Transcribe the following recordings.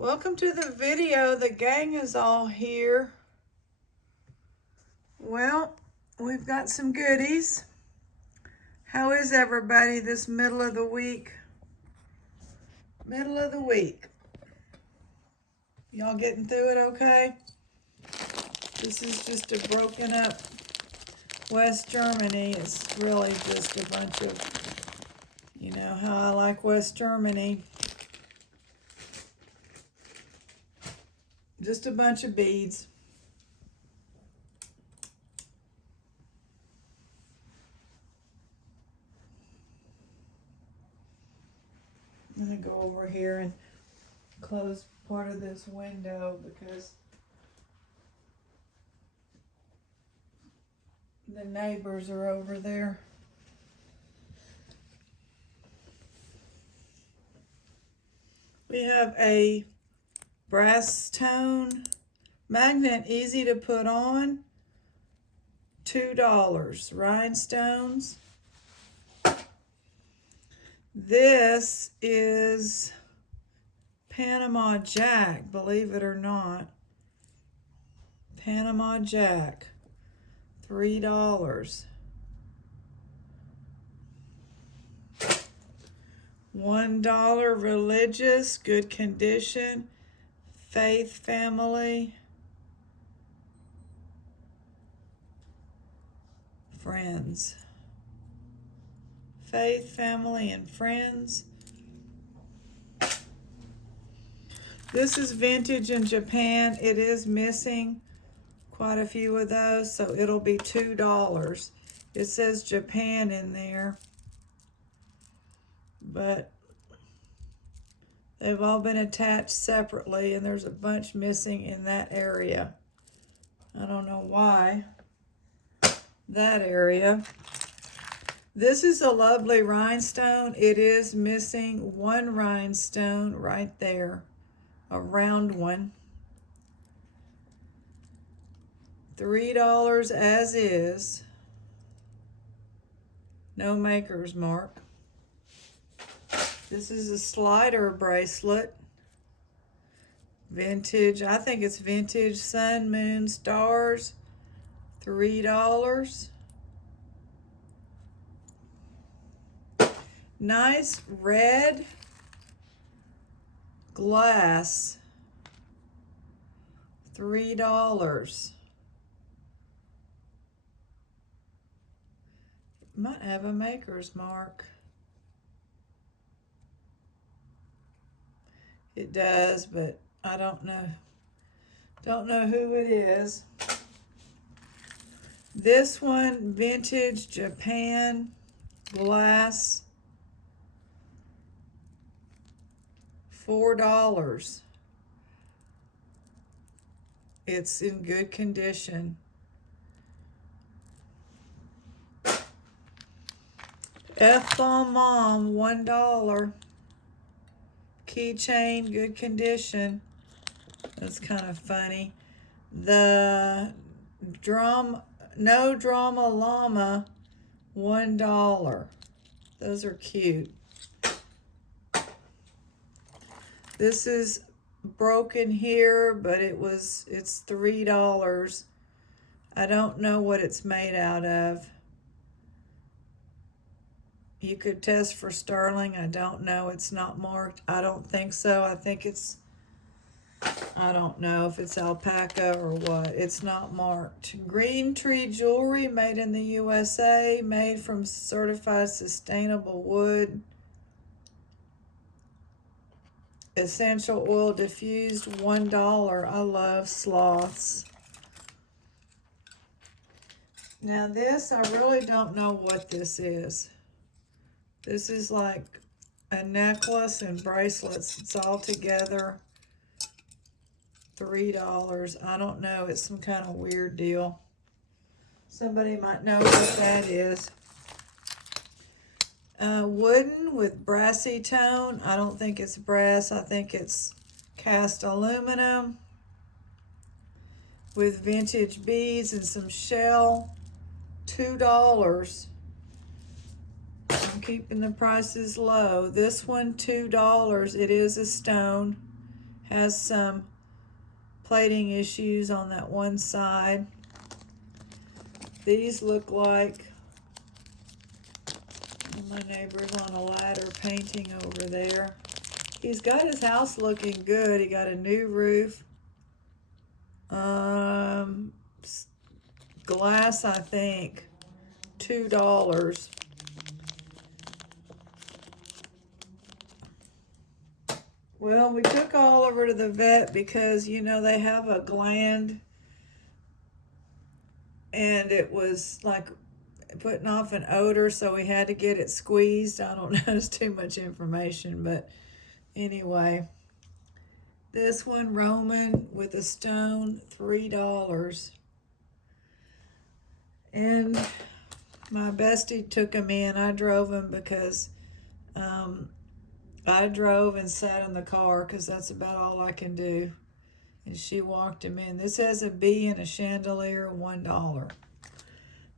Welcome to the video. The gang is all here. Well, we've got some goodies. How is everybody this middle of the week? Middle of the week. Y'all getting through it okay? This is just a broken up West Germany. It's really just a bunch of, you know how I like West Germany. Just a bunch of beads. I'm going to go over here and close part of this window because the neighbors are over there. We have a brass tone magnet, easy to put on, $2. Rhinestones. This is Panama Jack, believe it or not. Panama Jack, $3. $1 religious, good condition, faith family, friends. Faith, family, and friends. This is vintage in Japan. It is missing quite a few of those, so it'll be $2. It says Japan in there, but they've all been attached separately, and there's a bunch missing in that area. I don't know why. That area. This is a lovely rhinestone. It is missing one rhinestone right there, a round one. $3 as is. No maker's mark. This is a slider bracelet. Vintage, I think it's vintage sun, moon, stars. $3. Nice red glass, $3. Might have a maker's mark. It does, but I don't know. Don't know who it is. This one, vintage Japan glass, $4. It's in good condition. F-Bomb Mom, $1. Keychain, good condition. That's kind of funny. The No Drama Llama, $1. Those are cute. This is broken here, but it's $3. I don't know what it's made out of. You could test for sterling. I don't know. It's not marked. I don't think so. I think I don't know if it's alpaca or what. It's not marked. Green Tree Jewelry, made in the USA, made from certified sustainable wood. Essential oil diffused, $1. I love sloths. Now this, I really don't know what this is. This is like a necklace and bracelets. It's all together. $3. I don't know. It's some kind of weird deal. Somebody might know what that is. Wooden with brassy tone. I don't think it's brass. I think it's cast aluminum with vintage beads and some shell. $2. I'm keeping the prices low. This one, $2. It is a stone. Has some plating issues on that one side. These look like my neighbor's on a ladder painting over there. He's got his house looking good. He got a new roof. Glass, I think, $2. Well, we took Oliver to the vet because, you know, they have a gland and it was like putting off an odor, so we had to get it squeezed. I don't know, it's too much information, but anyway. This one, Roman with a stone, $3. And my bestie took him in. I drove him because I drove and sat in the car because that's about all I can do. And she walked him in. This has a bee and a chandelier, $1.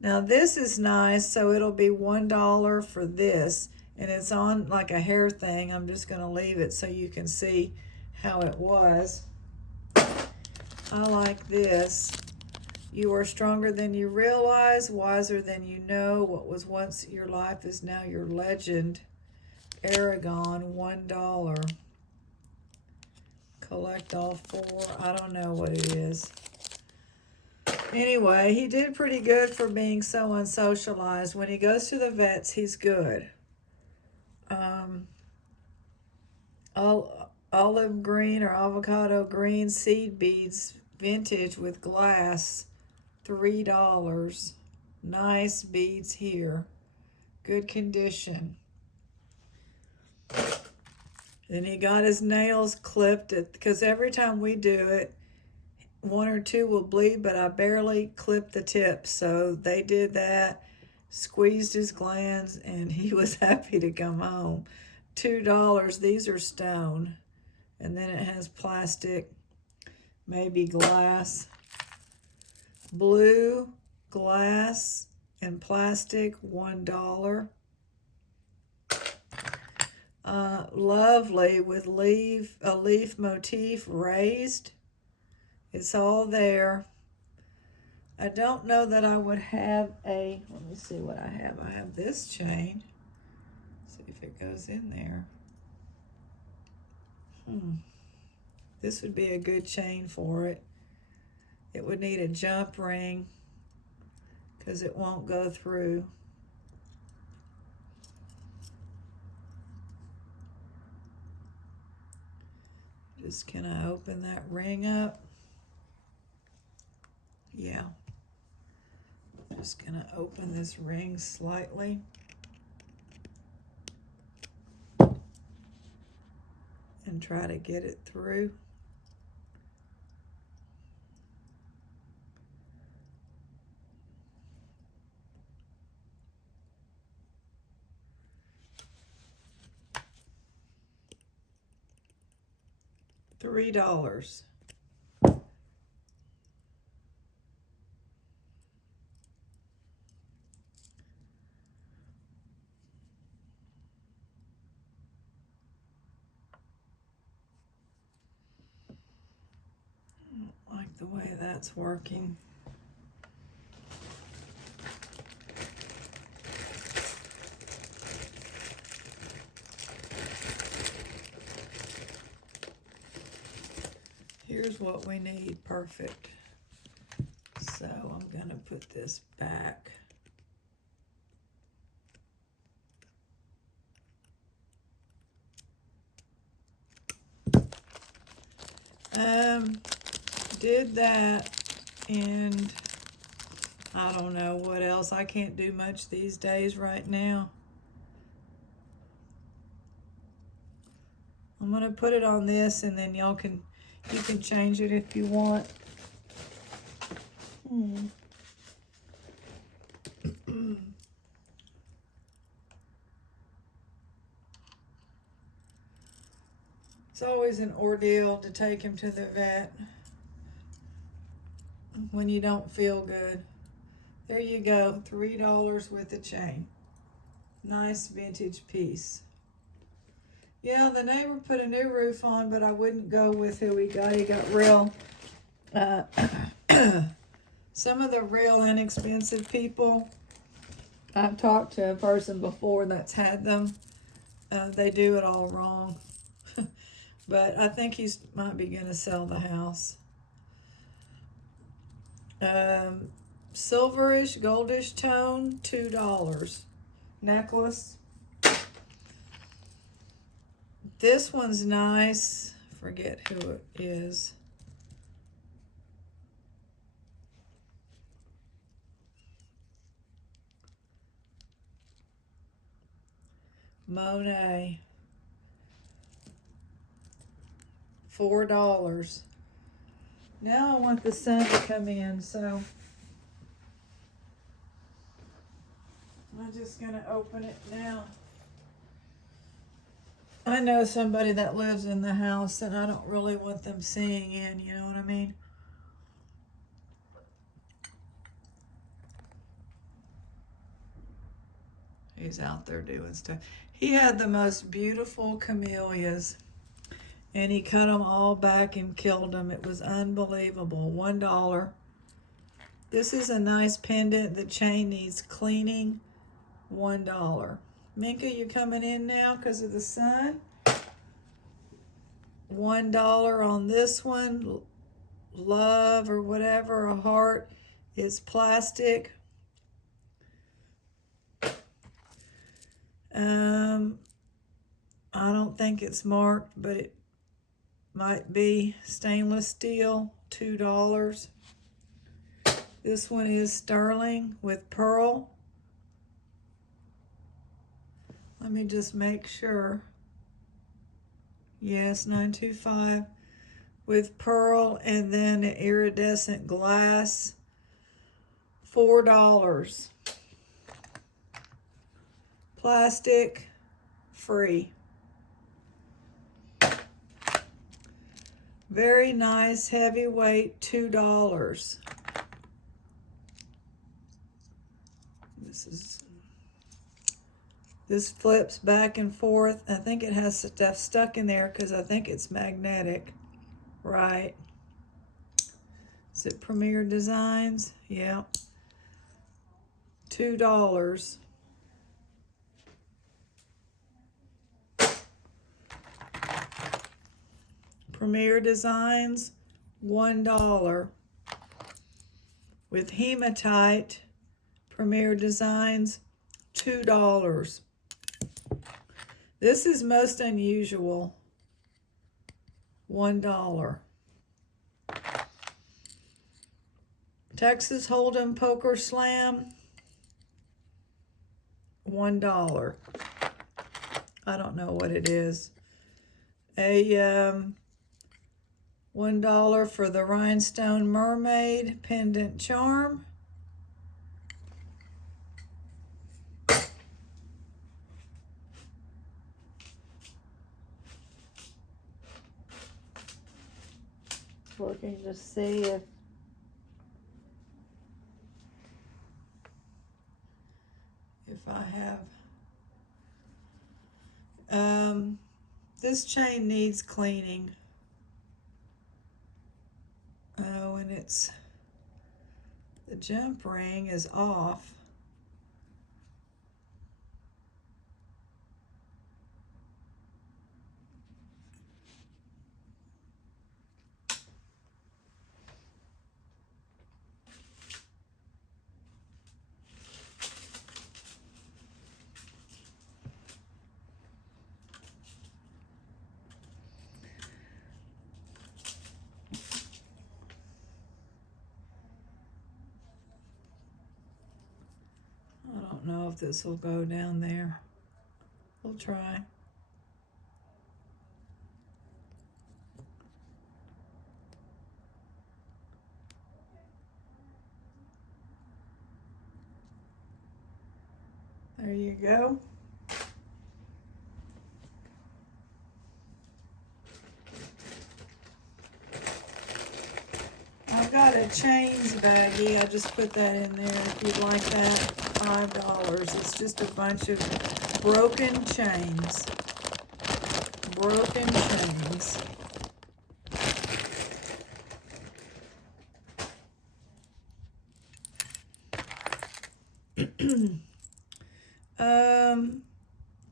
Now this is nice, so it'll be $1 for this. And it's on like a hair thing. I'm just going to leave it so you can see how it was. I like this. You are stronger than you realize, wiser than you know. What was once your life is now your legend. Aragon, $1. Collect all 4. I don't know what it is. Anyway, he did pretty good for being so unsocialized. When he goes to the vets, he's good. Olive green or avocado green seed beads, vintage with glass, $3. Nice beads here. Good condition. Then he got his nails clipped because every time we do it, 1 or 2 will bleed, but I barely clipped the tips. So they did that, squeezed his glands, and he was happy to come home. $2. These are stone. And then it has plastic, maybe glass. Blue, glass, and plastic, $1. Lovely with a leaf motif raised. It's all there. I don't know that I would have let me see what I have. I have this chain. See if it goes in there. This would be a good chain for it. It would need a jump ring because it won't go through. Just can I open that ring up? Yeah. Just gonna open this ring slightly. And try to get it through. $3. Like the way that's working. Here's what we need. Perfect. So I'm going to put this back. Did that, and I don't know what else. I can't do much these days right now. I'm going to put it on this, and then you can change it if you want. It's always an ordeal to take him to the vet when you don't feel good. There you go, $3 with a chain. Nice vintage piece. Yeah, the neighbor put a new roof on, but I wouldn't go with who he got. He got real, uh, some of the real inexpensive people. I've talked to a person before that's had them. They do it all wrong. But I think he's might be going to sell the house. Silverish, goldish tone, $2. Necklace. This one's nice. Forget who it is. Monet. $4. Now I want the sun to come in, so I'm just going to open it now. I know somebody that lives in the house, and I don't really want them seeing in, you know what I mean? He's out there doing stuff. He had the most beautiful camellias, and he cut them all back and killed them. It was unbelievable. $1. This is a nice pendant. The chain needs cleaning. $1. Minka, you coming in now because of the sun? $1 on this one. Love or whatever, a heart is plastic. I don't think it's marked, but it might be stainless steel. $2. This one is sterling with pearl. Let me just make sure. Yes, 925 with pearl and then an iridescent glass. $4. Plastic, free. Very nice, heavyweight, $2. This flips back and forth. I think it has stuff stuck in there because I think it's magnetic, right? Is it Premier Designs? Yeah. $2. Premier Designs, $1. With hematite, Premier Designs, $2. This is most unusual, $1. Texas Hold'em Poker Slam, $1. I don't know what it is. A $1 for the Rhinestone Mermaid Pendant Charm. Looking to see if I have this chain needs cleaning. Oh, and the jump ring is off. I don't know if this will go down there. We'll try. There you go. I've got a chains baggie. I just put that in there if you'd like that. $5. It's just a bunch of broken chains. broken chains.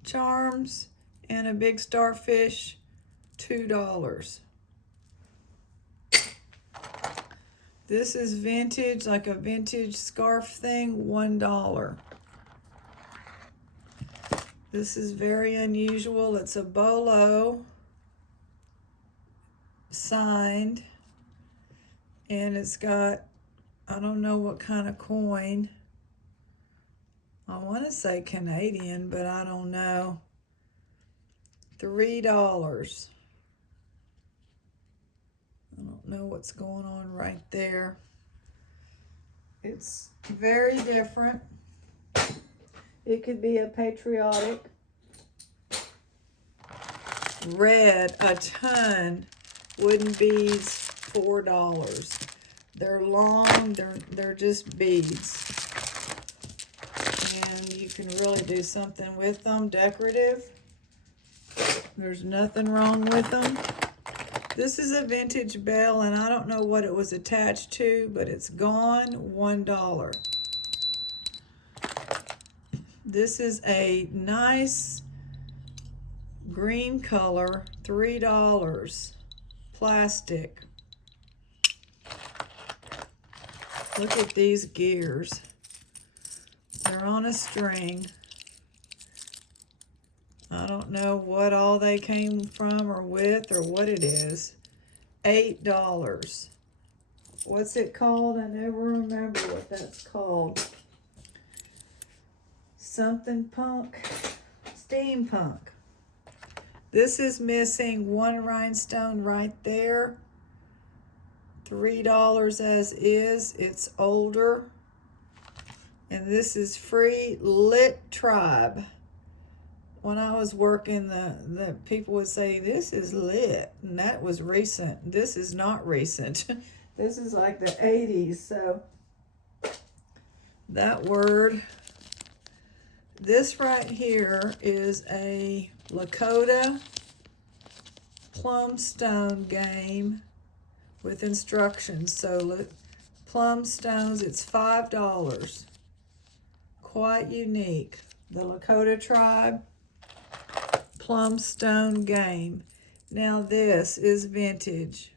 Charms and a big starfish, $2. This is vintage, like a vintage scarf thing, $1. This is very unusual. It's a bolo signed, and it's got, I don't know what kind of coin. I want to say Canadian, but I don't know. $3. I don't know what's going on right there. It's very different. It could be a patriotic. Red, a ton. Wooden beads, $4. They're long, they're just beads. And you can really do something with them, decorative. There's nothing wrong with them. This is a vintage bell, and I don't know what it was attached to, but it's gone, $1. This is a nice green color, $3. Plastic. Look at these gears. They're on a string. I don't know what all they came from or with or what it is. $8. What's it called? I never remember what that's called. Something punk. Steampunk. This is missing one rhinestone right there. $3 as is. It's older. And this is free lit tribe. When I was working, the people would say, this is lit. And that was recent. This is not recent. This is like the 80s. So that word. This right here is a Lakota plum stone game with instructions. So look, plum stones, it's $5. Quite unique. The Lakota tribe plum stone game. Now this is vintage,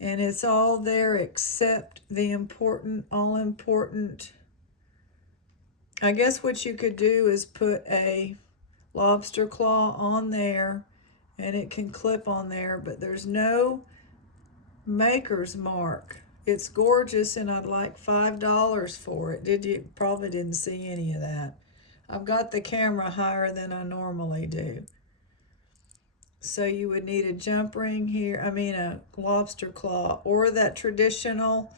and it's all there except the important, all important. I guess what you could do is put a lobster claw on there, and it can clip on there, but there's no maker's mark. It's gorgeous, and I'd like $5 for it. You probably didn't see any of that. I've got the camera higher than I normally do. So you would need a jump ring here, a lobster claw, or that traditional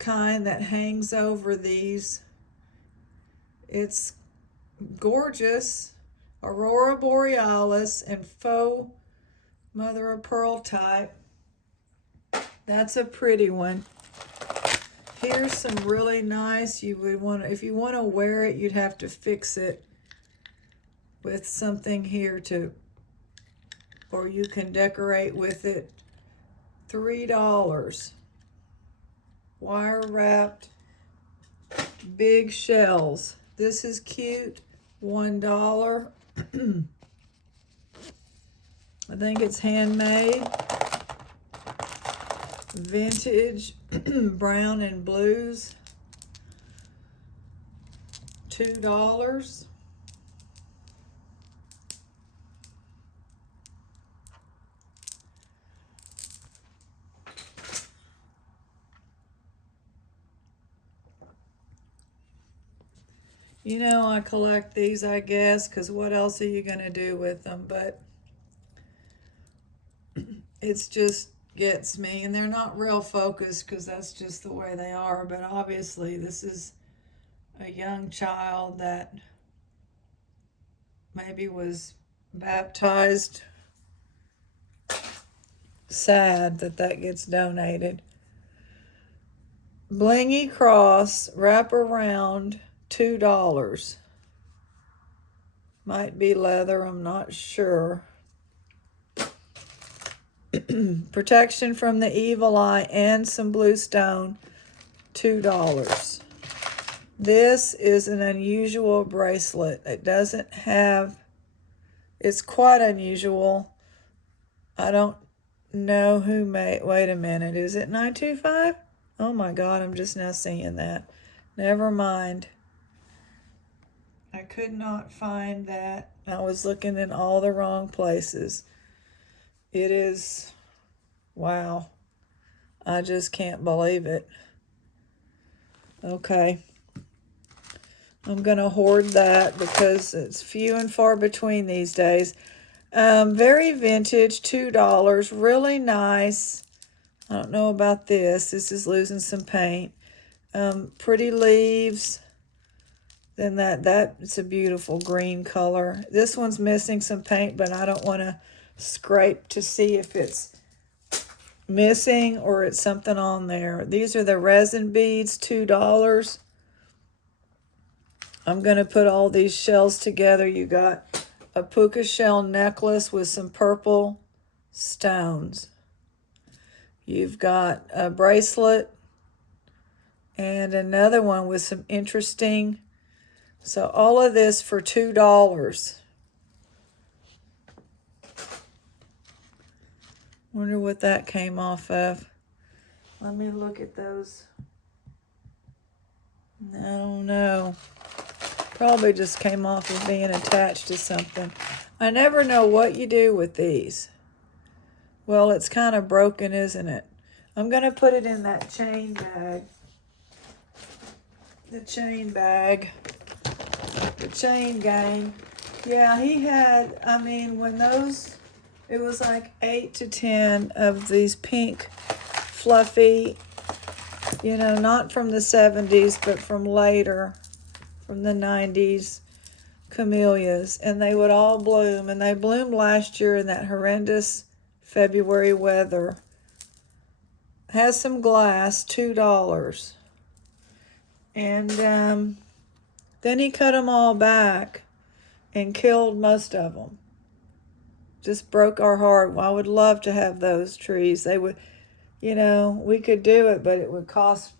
kind that hangs over these. It's gorgeous. Aurora Borealis and faux mother of pearl type. That's a pretty one. Here's some really nice. You would want to, if you want to wear it, you'd have to fix it with something here or you can decorate with it. $3. Wire wrapped big shells. This is cute. $1. I think it's handmade. Vintage brown and blues. $2. You know, I collect these, I guess, because what else are you going to do with them? But it's just gets me. And they're not real focused because that's just the way they are. But obviously, this is a young child that maybe was baptized. Sad that gets donated. Blingy cross, wrap around, $2. Might be leather, I'm not sure. Protection from the evil eye and some blue stone, $2. This is an unusual bracelet. It doesn't have, it's quite unusual. I don't know who made, wait a minute, is it 925? Oh my God, I'm just now seeing that. Never mind. I could not find that. I was looking in all the wrong places. It is, wow. I just can't believe it. Okay. I'm going to hoard that because it's few and far between these days. Very vintage, $2. Really nice. I don't know about this. This is losing some paint. Pretty leaves. Then it's a beautiful green color. This one's missing some paint, but I don't want to scrape to see if it's missing or it's something on there. These are the resin beads, $2. I'm going to put all these shells together. You got a puka shell necklace with some purple stones. You've got a bracelet and another one with some interesting. So all of this for $2. Wonder what that came off of. Let me look at those. I don't know. Probably just came off of being attached to something. I never know what you do with these. Well, it's kind of broken, isn't it? I'm going to put it in that chain bag. The chain bag. The chain gang. Yeah, he had, I mean, when those, it was like 8 to 10 of these pink, fluffy, you know, not from the 70s, but from later. From the 90s, camellias, and they would all bloom, and they bloomed last year in that horrendous February weather. Has some glass, $2. And then he cut them all back and killed most of them. Just broke our heart. Well, I would love to have those trees. They would, you know, we could do it, but it would cost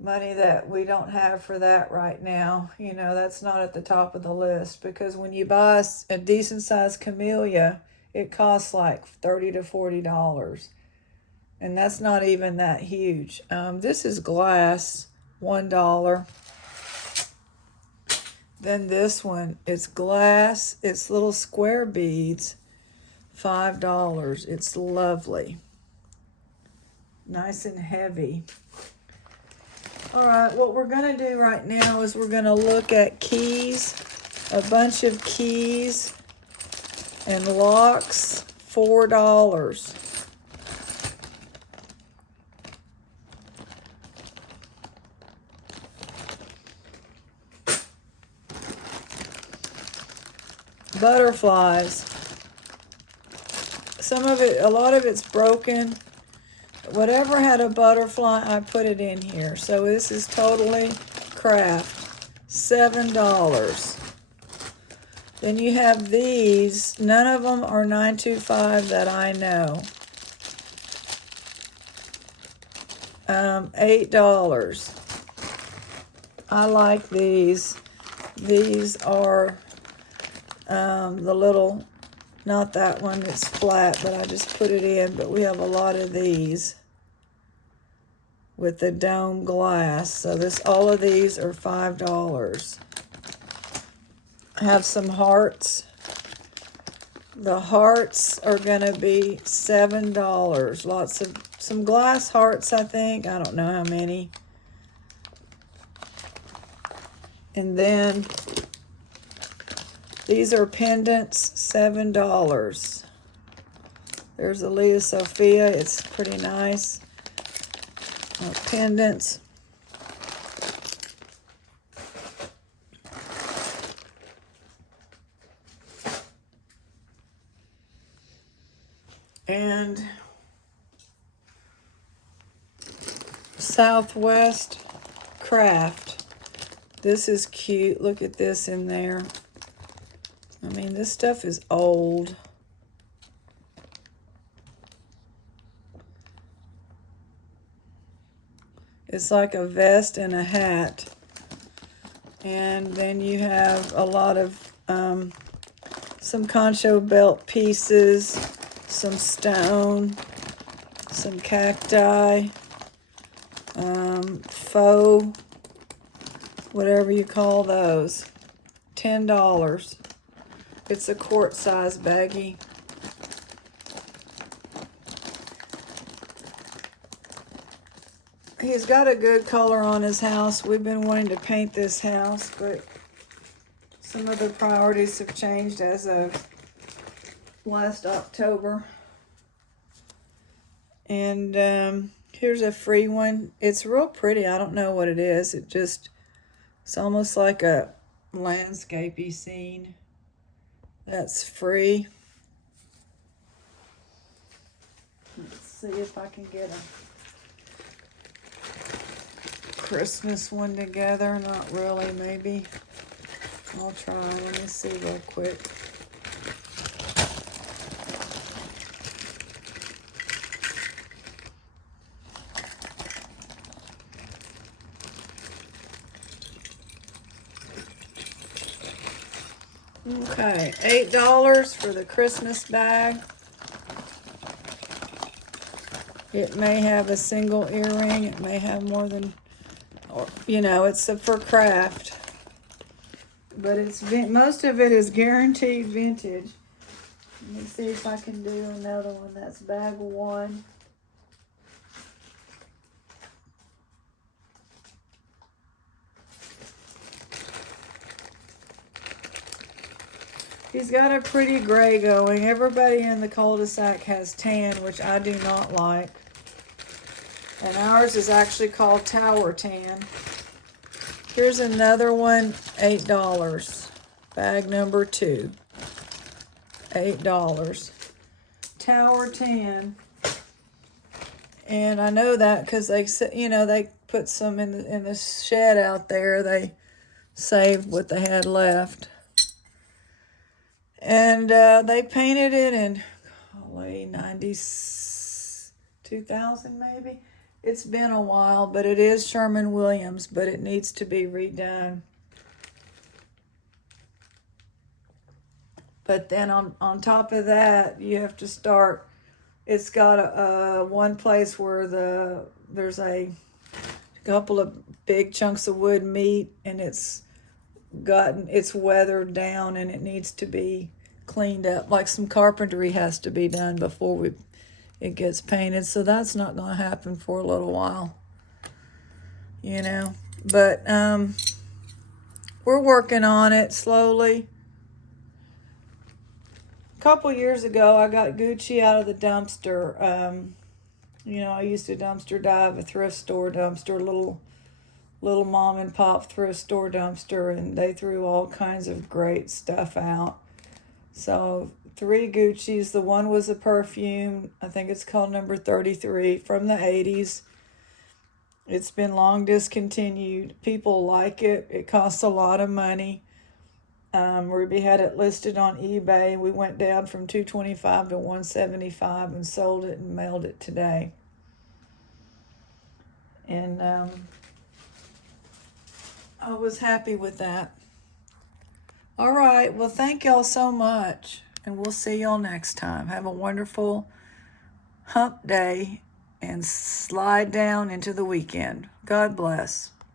money that we don't have for that right now. You know, that's not at the top of the list, because when you buy a decent sized camellia, it costs like $30 to $40, and that's not even that huge. This is glass, $1. Then this one, it's glass, it's little square beads, $5. It's lovely, nice and heavy. All right, what we're going to do right now is we're going to look at keys, a bunch of keys and locks, $4. Butterflies. Some of it, a lot of it's broken. Whatever had a butterfly, I put it in here. So this is totally craft, $7. Then you have these. None of them are 925 that I know. $8. I like these. These are the little, not that one, it's flat, but I just put it in. But we have a lot of these with the dome glass. So all of these are $5. I have some hearts. The hearts are gonna be $7. Lots of, some glass hearts, I think. I don't know how many. And then these are pendants, $7. There's a Leah Sophia. It's pretty nice. Pendants. And Southwest Craft. This is cute. Look at this in there. I mean, this stuff is old. It's like a vest and a hat. And then you have a lot of some concho belt pieces, some stone, some cacti, faux, whatever you call those. $10. It's a quart size baggie. He's got a good color on his house. We've been wanting to paint this house, but some of the priorities have changed as of last October. And here's a free one. It's real pretty. I don't know what it is. It's almost like a landscapey scene. That's free. Let's see if I can get a Christmas one together. Not really, maybe. I'll try. Let me see real quick. Okay, $8 for the Christmas bag. It may have a single earring. It may have more than, or, you know, it's for craft. But most of it is guaranteed vintage. Let me see if I can do another one. That's bag one. He's got a pretty gray going. Everybody in the cul-de-sac has tan, which I do not like. And ours is actually called Tower Tan. Here's another one, $8. Bag number 2, $8. Tower Tan. And I know that because they put some in the shed out there. They saved what they had left. And they painted it in late 90s, 2000 maybe. It's been a while, but it is Sherman-Williams, but it needs to be redone. But then on top of that, you have to start. It's got a one place where there's a couple of big chunks of wood meet, and it's weathered down, and it needs to be cleaned up. Like some carpentry has to be done before it gets painted. So that's not going to happen for a little while, you know. But we're working on it slowly. A couple years ago, I got Gucci out of the dumpster. You know, I used to dumpster dive a thrift store dumpster, little mom and pop thrift store dumpster, and they threw all kinds of great stuff out. So 3 Gucci's. The one was a perfume. I think it's called number 33 from the 80s. It's been long discontinued. People like it. It costs a lot of money. Ruby had it listed on eBay. We went down from $225 to $175 and sold it and mailed it today. And I was happy with that. All right. Well, thank y'all so much. And we'll see y'all next time. Have a wonderful hump day and slide down into the weekend. God bless.